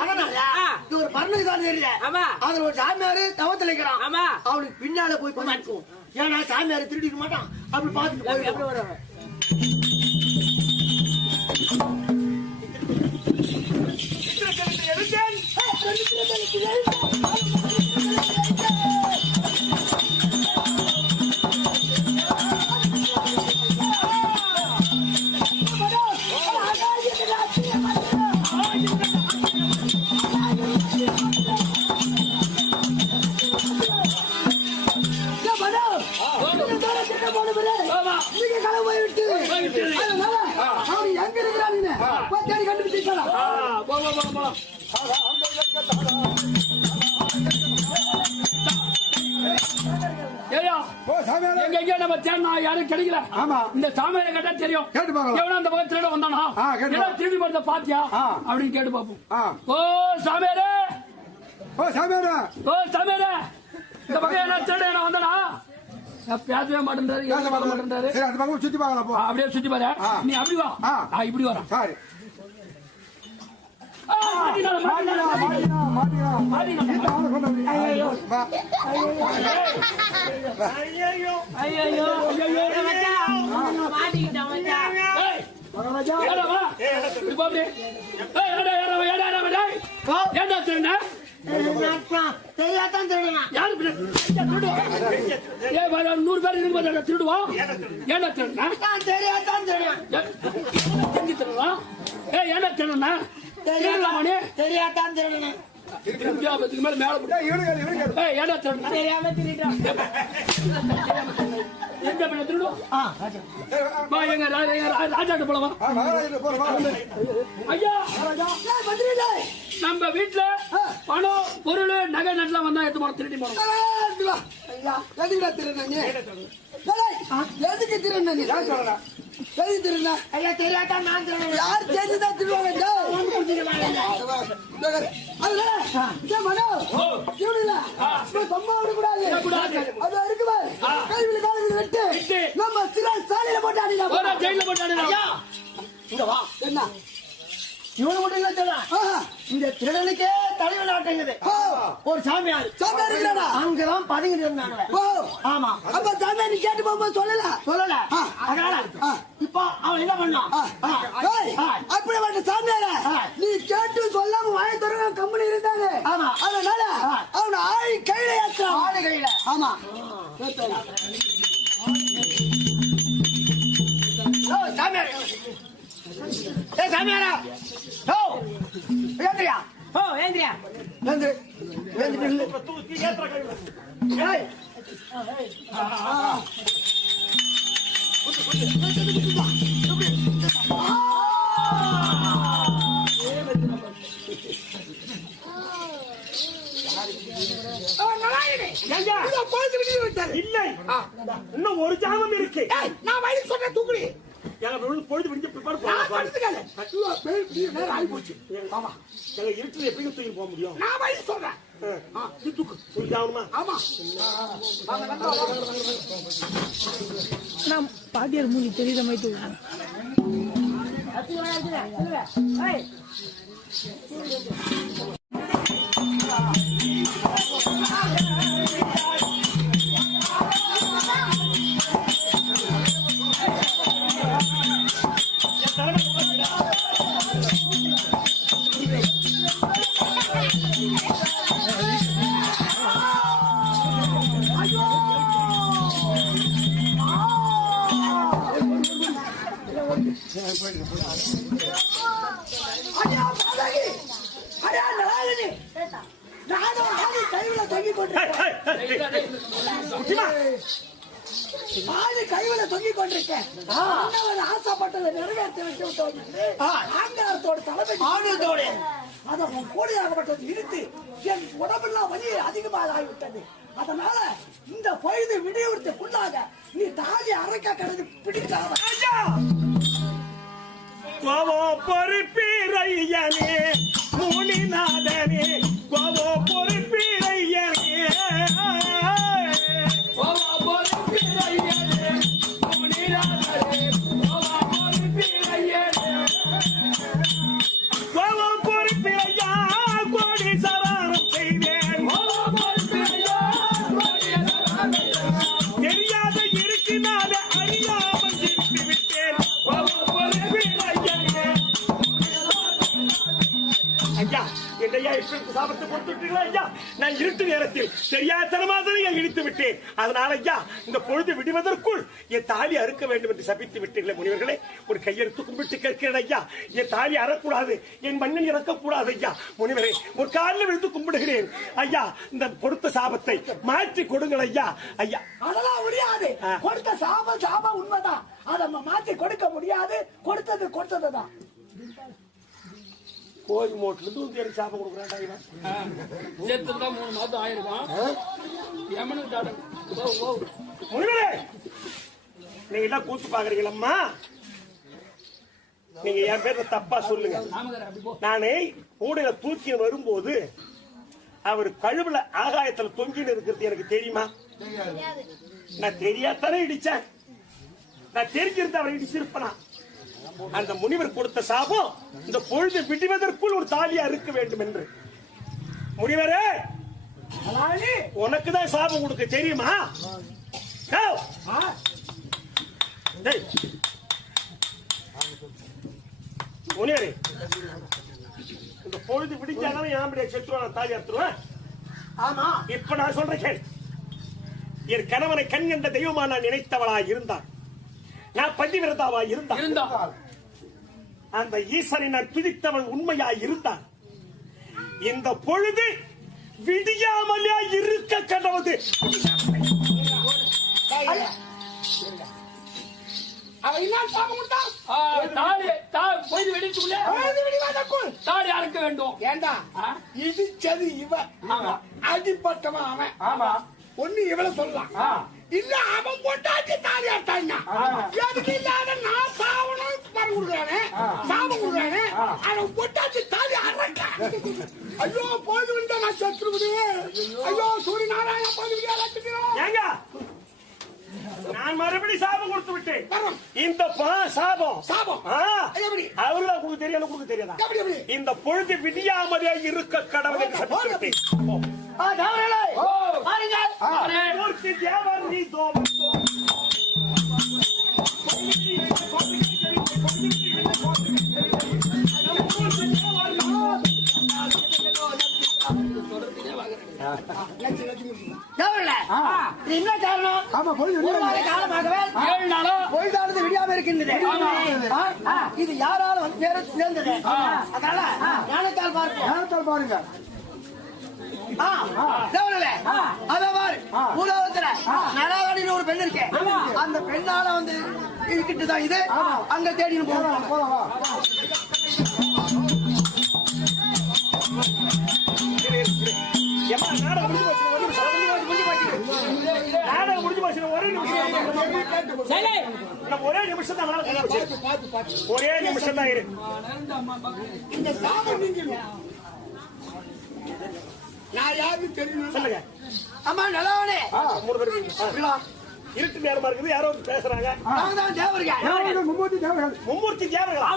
அதனால இது ஒரு பர்ணுக்கு தான் தெரியல. ஆமா. அதுல ஒரு சாமியாரு தவத்துல இருக்கிறான். ஆமா. அவனுக்கு பின்னால போய் பண்ணிக்கும். ஏன்னா சாமியாரு திருடிக்க மாட்டான். அப்படி பாத்துட்டு எப்படி போய் வர? எங்க இருக்கிறான் தேடி கண்டுபிடிச்சிருக்கலாம். போலாம் ஏயா ஓ சாமியாரே. எங்க எங்க நம்ம தேடினா யாரும் கிடைக்கல. ஆமா. இந்த சாமியாரை கேட்டா தெரியும். கேட்டு பார்க்கலாம். எவனா அந்த பக்கம் திருட வந்தானா கேட்டு ஏதோ திருடி போறத பாத்தியா அப்படின்னு கேட்டு பாப்போம். ஓ சாமியாரே, ஓ சாமியாரே. ஓ சாமியாரே, இந்த பக்கம் என்ன திருட என்ன வந்தானா? பேசவே மாட்டேன்றாரு, பேச மாட்ட மாட்டேன். மாட்டேன்றாரு. சரி, அந்த பக்கம் சுத்தி பார்க்கலாம் போ. அப்படியே சுத்தி பாரு. நீ அப்படி வா, இப்படி வர. சரி. மாட்டினா ஐயோ வா. ஐயோ மச்சான் மாட்டிக்கிட்டான் மச்சான். ஏண்டா திருட? தெரியாதான் திருடலாம். யாரு ஏ 100 பேர் இருக்கு திருடுவா. ஏண்டா திருடா? நான் தெரியாதான் திருடலாம். தெரிஞ்சு திருடலாம். ஏ ஏண்டா திருடா? தெரியாதான் திருடணும். மேல மேல போட்டு. ஏய் ஏண்டா திருடா? தெரியாம திருட்டான். எங்க பண்ண திருடுவோம்? வா எங்க ராஜாட்ட போலவா? ஐயா நம்ம வீட்டுல பணம் பொருள் நகை நட்டுலாம் வந்தா எடுத்து போன திருடி போனோம். எதுக்கு திருடணும்? எது திருடணும்? ஐயா தெரியாதான் நான் திருடணும். யார் தெரிஞ்சுதான் திருடுவாங்க? நம்ம சாலையில போட்டு ஜெயில போட்டாடு. என்ன இவனு மட்டும் இந்த திருடனுக்கே தலைவன் ஆட்டங்குது. ஒரு சாமியார் அங்கதான் பதுங்கிட்டு இருந்தாங்க. ஆமா. அப்ப சாமியார் நீ கேட்டு போகும்போது சொல்லல. அதனால இப்ப அவன் என்ன பண்ணான்? அப்படி சாமியார நீ கேட்டு சொல்லாம வாய துறங்க கம்பெனி இருந்தாங்க. ஆமா. அதனால அவன் ஆள் கையில ஏற்றான். ஆளு கையில. ஆமா. சாமியார் ஏ சாமியாரா, ஓ ஏந்திரியா, ஓ ஏந்திரியா, ஏந்திரி, ஏந்திரி, ஏய், இல்லை இன்னும் ஒரு ஜாமம் இருக்கு. நான் வழி சொன்ன தூக்குறி பொழுது விடிஞ்ச பிற்பாடு இருட்டுல எப்படி தூக்கி போக முடியும்? நான் வழி சொல்றேன். நான் பாட்டியார் மூணு தெரியுற மாதிரி ஐயா பாதகி, ஐயா நலாயினி, நானும் ஆதி கைவில தொங்கிக் கொண்டிருக்கேன். ஆதி கைவில தொங்கிக் கொண்டிருக்கேன். அண்ணவன் ஆசைப்பட்டதை நிறைவேற்றி வைத்து விட்டோம் என்று ஆங்காரத்தோடு தலைமை ஆங்கிலத்தோடு அதை கூடியாகப்பட்டது இழுத்து என் உடம்பெல்லாம் வலி அதிகமாக ஆகிவிட்டது. அதனால இந்த பொழுது விடியவிடுத்துக்குள்ளாக நீ தாலி அரைக்க கடந்து பிடிக்காத கோவோ பொறுப்பீரையனே முனிநாதனே கோவோ பொறுப்பீரையனே கோவோ பொறுப்பீரையா கோடி சராரம் செய்தேன் தெரியாத இருக்குனால அறியாமல் இருந்து விட்டேன் கோவோ பொறுப்பீரையனே ஐயா என்னையா இப்படி சாபத்தை கொடுத்துட்டீங்களா ஐயா? நான் இருட்டு நேரத்தில் தெரியாதனமாக இடித்து விட்டேன். அதனால ஐயா இந்த பொழுது விடுவதற்குள் என் தாலி அறுக்க வேண்டும் என்று சபித்து விட்டீர்களே முனிவர்களே, ஒரு கையெடுத்து கும்பிட்டு கேட்கிறேன் ஐயா, என் தாலி அறக்கூடாது, என் மண்ணில் இறக்கக்கூடாது ஐயா. முனிவரே ஒரு காலில் விழுந்து கும்பிடுகிறேன் ஐயா, இந்த கொடுத்த சாபத்தை மாற்றி கொடுங்கள் ஐயா. ஐயா அதெல்லாம் முடியாது. கொடுத்த சாபம் உண்மைதான், அதை மாற்றி கொடுக்க முடியாது. கொடுத்ததுதான். கோயில் மோட்ல இருந்து வந்து எனக்கு சாபம் கொடுக்குறான். சேர்த்துட்டா 3 மாதம் ஆயிருக்கும். முனிவரே நீங்க எல்லாம் கூத்து பாக்குறீங்களம்மா, நீங்க என் பேர்ல தப்பா சொல்லுங்க. நானே கூடையில தூக்கி வரும்போது அவர் கழுவுல ஆகாயத்துல தொங்கின்னு இருக்கிறது எனக்கு தெரியுமா? நான் தெரியாதானே இடிச்சேன். நான் தெரிஞ்சிருந்த அவரை இடிச்சிருப்பனா? அந்த முனிவர் கொடுத்த சாபம் இந்த பொழுது விடுவதற்குள் ஒரு தாலியா இருக்க வேண்டும் என்று. முனிவரே உனக்குதான் சாபம் கொடுக்க தெரியுமா? முனிவரே இந்த பொழுது விடிஞ்சாதான் யாம்படியா செத்துருவான், தாலி அறுத்துருவேன். ஆமா இப்ப நான் சொல்றேன் கேள். என் கணவனை கண் கண்ட தெய்வமா நான் நினைத்தவளா இருந்தான், நான் பதிவிரதாவா இருந்தான், அந்த ஈசனை நான் பிடித்தவன் உண்மையா இருந்தான். இந்த பொழுது விடியாமலே இருக்க கடவுது. தாலி அறுக்க வேண்டும். ஏண்டா இடிச்சது இவன், அடிப்பட்டவன் அவன். ஆமா ஒண்ணு இவ்வளவு சொல்லலாம், இல்ல அவன் பொட்டாச்சு தாலி அறுத்தாங்க. எதுக்கு இல்லாத நான் சாவணும் பரம் கொடுக்குறானே, சாபம் கொடுக்குறானே, அவன் பொட்டாச்சு தாலி அறுக்க. ஐயோ போது வந்து நான் செத்து விடுவேன். ஐயோ சூரிய நாராயண போது ஏங்க நான் மறுபடி சாபம் கொடுத்து விட்டேன். இந்த சாபம் அவர்களா உங்களுக்கு தெரியாது, உங்களுக்கு தெரியாதா? இந்த பொழுது விடியாமலே இருக்க கடவுளை சபித்துவிட்டேன். என்ன காரணம்? காலமாகவே 7 நாளா பொழுதானது விடியாம இருக்கின்றது. இது யாராலும் நேர்ந்தது. அதனால ஞானத்தால் பாருங்க. ஒரு பெண் இருக்கு, அந்த பெண்ணால வந்து இருக்கிட்டு தான் இது அங்க தேடின்னு போகலாம். ஒரே நிமிஷம் தான் இரு. இந்த சாபம் நீங்க நான் யாருன்னு தெரியும் சொல்லுங்க. அம்மா நல்லவனே, இருட்டு நேரமா இருக்குது, யாரோ வந்து பேசுறாங்க. நாங்க தான் தேவர்கள். தேவர்கள் மும்மூர்த்தி தேவர்கள். மும்மூர்த்தி தேவர்களா?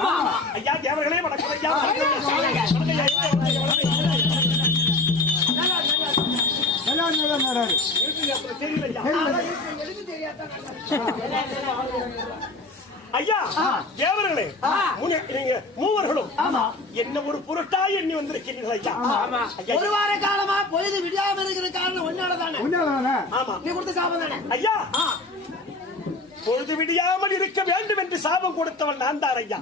ஐயா தேவர்களே வணக்கம் ஐயா. எல்லாம் வராரு. தெரியல ஐயா. எனக்கு தெரியாதான் ஐயா தேவர்களே, நீங்க மூவர்களும் என்ன ஒரு பொருட்டா எண்ணி வந்திருக்கிறீர்கள் ஐயா. ஐயா, ஒரு வார காலமா பொழுது விடியாம இருக்கிற காரணம் ஒன்னாலதானே. உண்மையாதானே? ஆமா நீ கொடுத்த சாபம் தானே. ஐயா. பொழுது விடியாமல் இருக்க வேண்டும் என்று சாபம் கொடுத்தவன் நான் தான் ஐயா.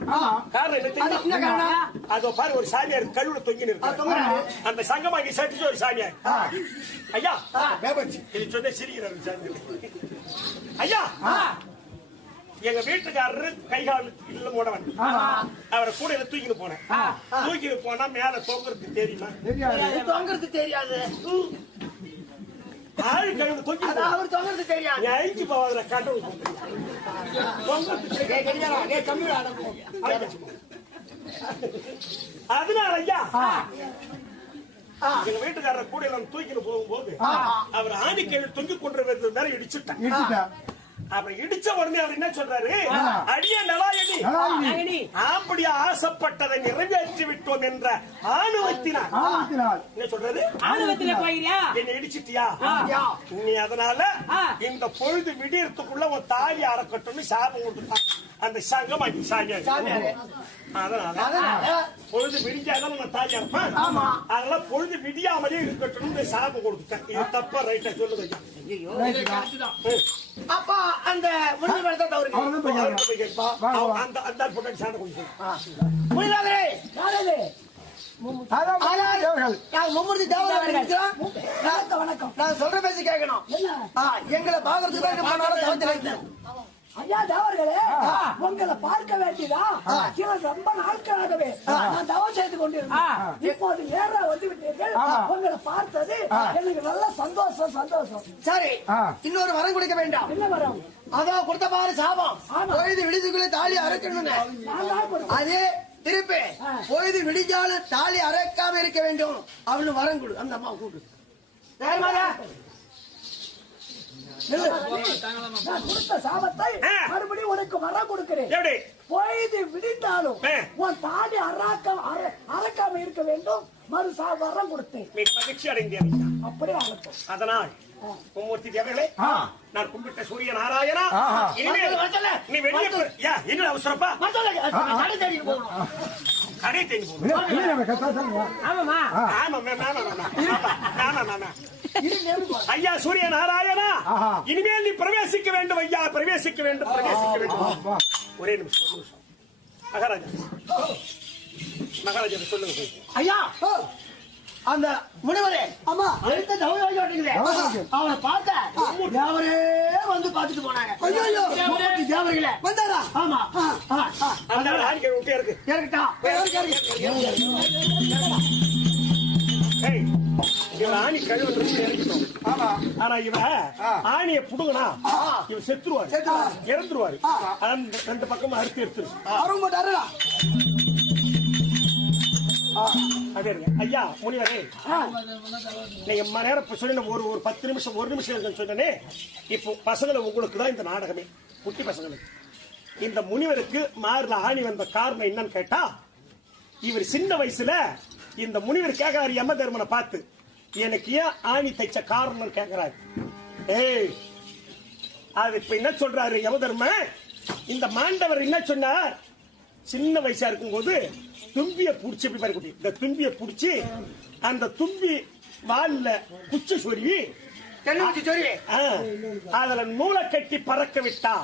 காரணம் என்ன அது என்ன தெரியுமா? காரணம்? அதோ பாரு ஒரு சாமியார் கழுவுல தொங்கி தொங்குறாரு. இருக்கு. அந்த சங்கமாகி சட்டிச்சு ஒரு சாமியார். ஐயா இது சொன்ன சிரிக்கிறாரு சாமி. ஐயா எங்க வீட்டுக்காரரு கைகால் இல்ல மூடவன். அவரை கூட தூக்கிட்டு போனேன். தூக்கிட்டு போனா மேல தொங்குறது தெரியுமா? தெரியாது. தொங்குறது தெரியாது. ஆள் கழுவு தொங்கி அது அவர் தொங்குறது தெரியாது. அழிஞ்சு போவாதுல கடவுள் தொங்குறது அதனால ஐயா எங்க வீட்டுக்காரர் கூட எல்லாம் தூக்கிட்டு போகும்போது அவர் ஆணிக்கையில் தொங்கிக் கொண்டிருக்கிறது மேல இடிச்சுட்டான். இடிச்சுட்டா. அப்புறம் இடிச்ச உடனே அவர் என்ன சொல்றாரு? அடிய நலாயணி, நலாயணி. ஆம்படியா ஆசைப்பட்டதை நிறைவேற்றி விட்டோம் என்ற ஆணவத்தினால் ஆணவத்தினால். என்ன சொல்றாரு? ஆணவத்துல போயிரியா? என்னை இடிச்சிட்டியா? நீ அதனால இந்த பொழுது விடியறதுக்குள்ள உன் தாலி அறக்கட்டும்னு சாபம் கொடுத்துட்டான் அந்த சங்கமாகி சாமியார். அதனால பொழுது விடிஞ்சாதான் உன் தாலி அறப்பான். அதனால பொழுது விடியாமலே இருக்கட்டும்னு சாபம் கொடுத்துட்டேன். இது தப்பா ரைட்டா சொல்லுங்க. அப்ப அந்த முனிவரத்தை தவறுங்க. அவர்தான் போய் கேட்கணும். அந்த பொண்ணு சாணம் கொடுத்து முனிவரே யாரது? அதான் தேவர்கள். நான் மும்மூர்த்தி தேவர்கள் இருக்கிறோம். வணக்கம். நான் சொல்ற பேசி கேட்கணும். எங்களை பாக்குறதுக்கு தான் போனாலும் தவத்தில் இருக்கேன். ஐயா தேவர்களே, உங்களை பார்க்க வேண்டியதா சில ரொம்ப நாட்களாகவே நான் தவம் செய்து கொண்டிருந்தேன். இப்போது நேரா வந்து விட்டீர்கள். உங்களை பார்த்தது எனக்கு நல்ல சந்தோஷம். சரி, இன்னொரு வரம் கொடுக்க வேண்டாம். என்ன வரும்? அதான் கொடுத்த பாரு சாபம். பொழுது விடுதிக்குள்ளே தாலி அரைக்கணும்னு. நான் தான் கொடுத்தேன். அதே திருப்பி பொழுது விடிஞ்சாலும் தாலி அரைக்காம இருக்க வேண்டும். அவனு வரம் கொடு. அந்த அம்மா கூடு. நான் கொடுத்த சாபத்தை மறுபடியும் உனக்கு வரம் கொடுக்கிறேன். எப்படி? பொழுது விடிந்தாலும் உன் தாடி அறக்காம இருக்க வேண்டும். மறு வரம் கொடுத்தேன். மிக மகிழ்ச்சி அடைந்தேன். அப்படியே அழைப்போம். அதனால் மும்மூர்த்தி தேவர்களே, நான் கும்பிட்ட சூரிய நாராயணா, இனிமேல் நீ வெளியே என்ன அவசரப்பா? கடை தேடி போகணும். கடை தேடி போகணும். இல்ல, இல்ல, கரெக்டா சொல்லுங்க. ஆமாமா ஐயா சூரிய நாராயணா, இனிமேல் நீ பிரவேசிக்க வேண்டும். ஐயா பிரவேசிக்க வேண்டும். ஒரே நிமிஷம். மகாராஜா சொல்லுங்க. ஐயா அந்த முனிவரே, ஆமா அடுத்த தவறு அவனை பார்த்த தேவரே வந்து பார்த்துட்டு போனாங்க. தேவர்களே வந்தாரா? ஆமா. அதனால ஆணிக்கை விட்டே இருக்கு. இவன் ஆணி கழுவுன்றது இறக்கணும். ஆனா இவன் ஆணியை புடுங்கனா இவன் செத்துருவாரு, இறந்துருவாரு. ரெண்டு பக்கமும் அறுத்து எடுத்துரு. ஐயா முனிவரே, நீங்க நேரம் சொன்ன ஒரு 10 நிமிஷம் 1 நிமிஷம் சொன்னே. இப்போ பசங்களை உங்களுக்கு தான் இந்த நாடகமே, குட்டி பசங்களுக்கு. இந்த முனிவருக்கு மாறுல ஆணி வந்த காரணம் என்னன்னு கேட்டா, இவர் சின்ன வயசுல இந்த முனிவர் கேட்கிறாரு யம தர்மனை பார்த்து, எனக்கு ஏன் ஆணி தைச்ச காரணம் கேட்கிறாரு. அது இப்ப என்ன சொல்றாரு யம தர்மன்? இந்த மாண்டவர் என்ன சொன்னார்? சின்ன வயசா இருக்கும் போது தும்பிய புடிச்சு இந்த தும்பிய புடிச்சு அந்த தும்பி வால்ல குச்சி சொருவி அதுல நூலை கட்டி பறக்க விட்டா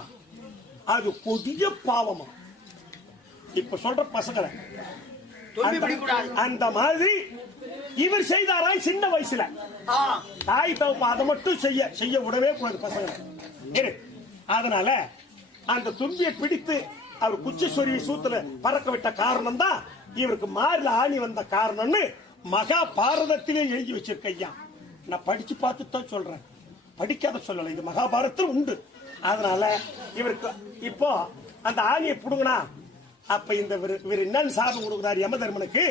அது கொடிய பாவமா. இப்ப சொல்ற பசங்களை அந்த மாதிரி இவர் செய்தாராய் சின்ன வயசுல. தாய் தவப்பு அதை மட்டும் செய்ய விடவே கூடாது பசங்களை. அதனால அந்த தும்பியை பிடித்து அவர் குச்சி சொருவி சூத்துல பறக்க விட்ட காரணம் தான் இவருக்கு மாறில ஆணி வந்த காரணம்னு மகாபாரதத்திலே எழுதி வச்சிருக்க. ஐயா நான் படிச்சு பார்த்து தான் சொல்றேன், படிக்காத சொல்லல. இது மகாபாரதத்தில் உண்டு. அதனால இவருக்கு இப்போ அந்த ஆணியை புடுங்கினா அப்ப இந்த இவர் என்னன்னு சாபம் கொடுக்குறாரு யம தர்மனுக்கு?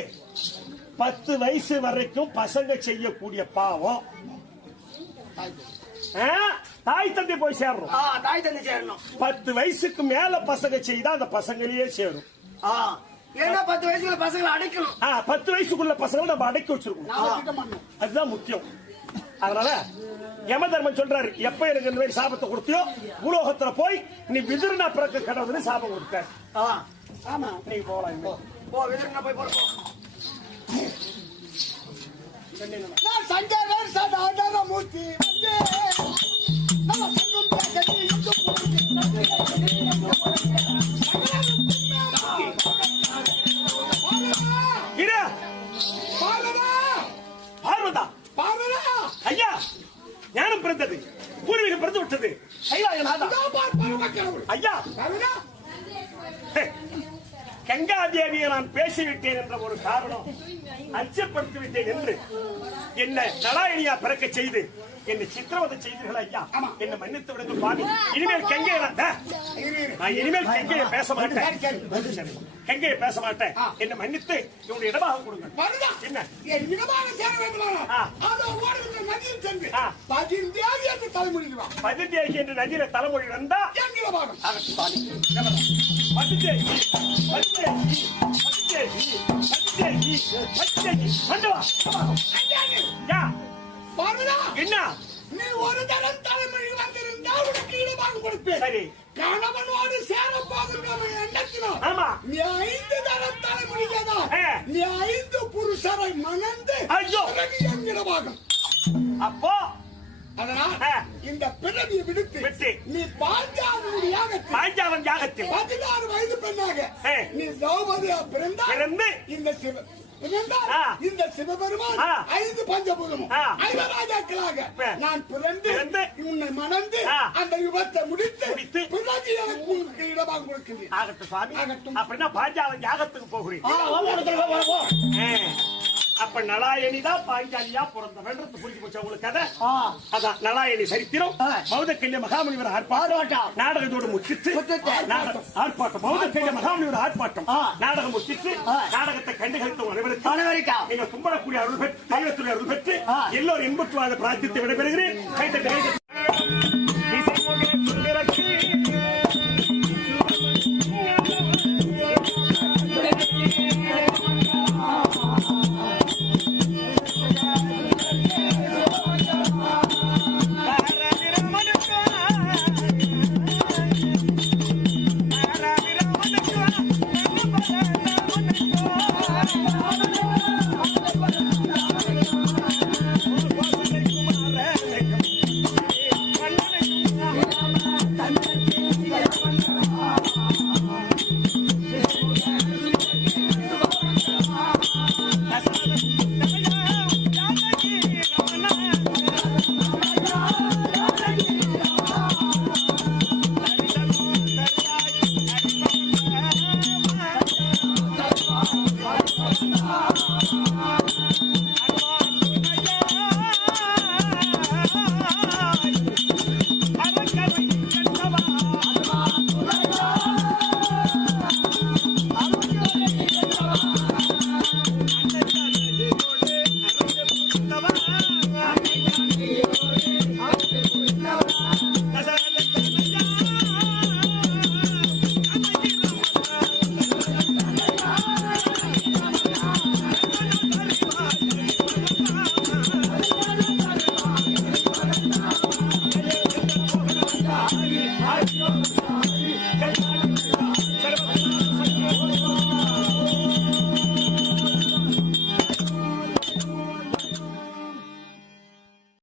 10 வயசு வரைக்கும் பசங்க செய்யக்கூடிய பாவம் தாய் தந்தை போய் சேரணும். தாய் தந்தை சேரணும். 10 வயசுக்கு மேல பசங்க செய்தா அந்த பசங்களையே சேரும். ஏன்னா 10 வயசுல பசங்களை அடைக்கணும். 10 வயசுக்குள்ள பசங்களை நம்ம அடக்கி வச்சிருக்கணும். அதுதான் முக்கியம். அதனால யம தர்மன் சொல்றாரு, எப்ப எனக்கு இந்த மாதிரி சாபத்தை கொடுத்தியோ பூலோகத்துல போய் நீ விதுரனா பிறக்க கடவுள்னு சாபம் கொடுத்த. ஆமா, நீங்க போகலாம். போ விதுரனா போய் போறோம். நான் சஞ்சயன் சதாதர மூர்த்தி வந்தே நம்ம சங்கம் பேக்கதி இந்து இரு பாலடா பார்வதா பாலடா ஐயா, ஞானம் பிறந்தது, பூர்வீகம் பிறந்து விட்டது. ஐயா ஐயா, பாலடா கங்காதேவியை நான் பேசிவிட்டேன் என்ற ஒரு காரணம், அச்சப்படுத்தி விட்டேன் என்று என்ன நலாயணியா பிறக்க செய்து என்னை சித்திரவதை செய்தீர்கள் ஐயா. என்னை மன்னித்து விடுங்க சுவாமி. இனிமேல் கங்கையை நான் இனிமேல் கங்கையை பேச மாட்டேன். கங்கையை பேச மாட்டேன். என்னை மன்னித்து இவனுடைய இடமாக கொடுங்க. என்ன இடமாக சேர வேண்டுமானால் நதியில் சென்று 10 என்று தலைமொழி 10 என்று நதியில தலைமொழி வந்தா என்ன நீ ஒரு தரம் தலைமொழி வந்திருந்தால் உனக்கு இடமாக கொடுப்பேன். சரி, கணவனோடு சேர போகிற எண்ணத்தினோ ஆமா, நீ 5 தரம் தலைமொழியதா நீ 5 புருஷரை மணந்து ஐயோ இடமாக. அப்போ அதனால் இந்த பிறவியை விடுத்து நீ பாஞ்சாவன் யாகத்தில் 16 வயது பெண்ணாக நீ திரௌபதியா பிறந்து இந்த சிவபெருமான் 5 பஞ்சபூதமும் 5 ராஜாக்களாக நான் பிறந்து உன்னை மணந்து அந்த யுகத்தை முடித்து பிறகு எனக்கு உங்களுக்கு இடமாக கொடுக்கிறேன். ஆகட்டும் சுவாமி, அப்படின்னா பாஞ்சாவன் யாகத்துக்கு போகிறேன். அப்ப நலாயணிதான் பாஞ்சாலியா பிறந்தவன் புரிஞ்சு போச்சு உங்களுக்கு கதை. அதான் நலாயணி சரித்திரம். பௌதக்கல்ய மகாமுனிவர் ஆர்ப்பாட்டம் நாடகத்தோடு முச்சிட்டு ஆர்ப்பாட்டம். பௌதக்கல்ய மகாமுனிவர் ஆர்ப்பாட்டம் நாடகம் முச்சிட்டு நாடகத்தை கண்டுகளித்த அனைவருக்கு நீங்க கும்பிடக்கூடிய அருள் பெற்று தெய்வத்துடைய அருள் பெற்று எல்லோரும் இன்பற்றுவாத பிரார்த்தித்து விடைபெறுகிறேன். That's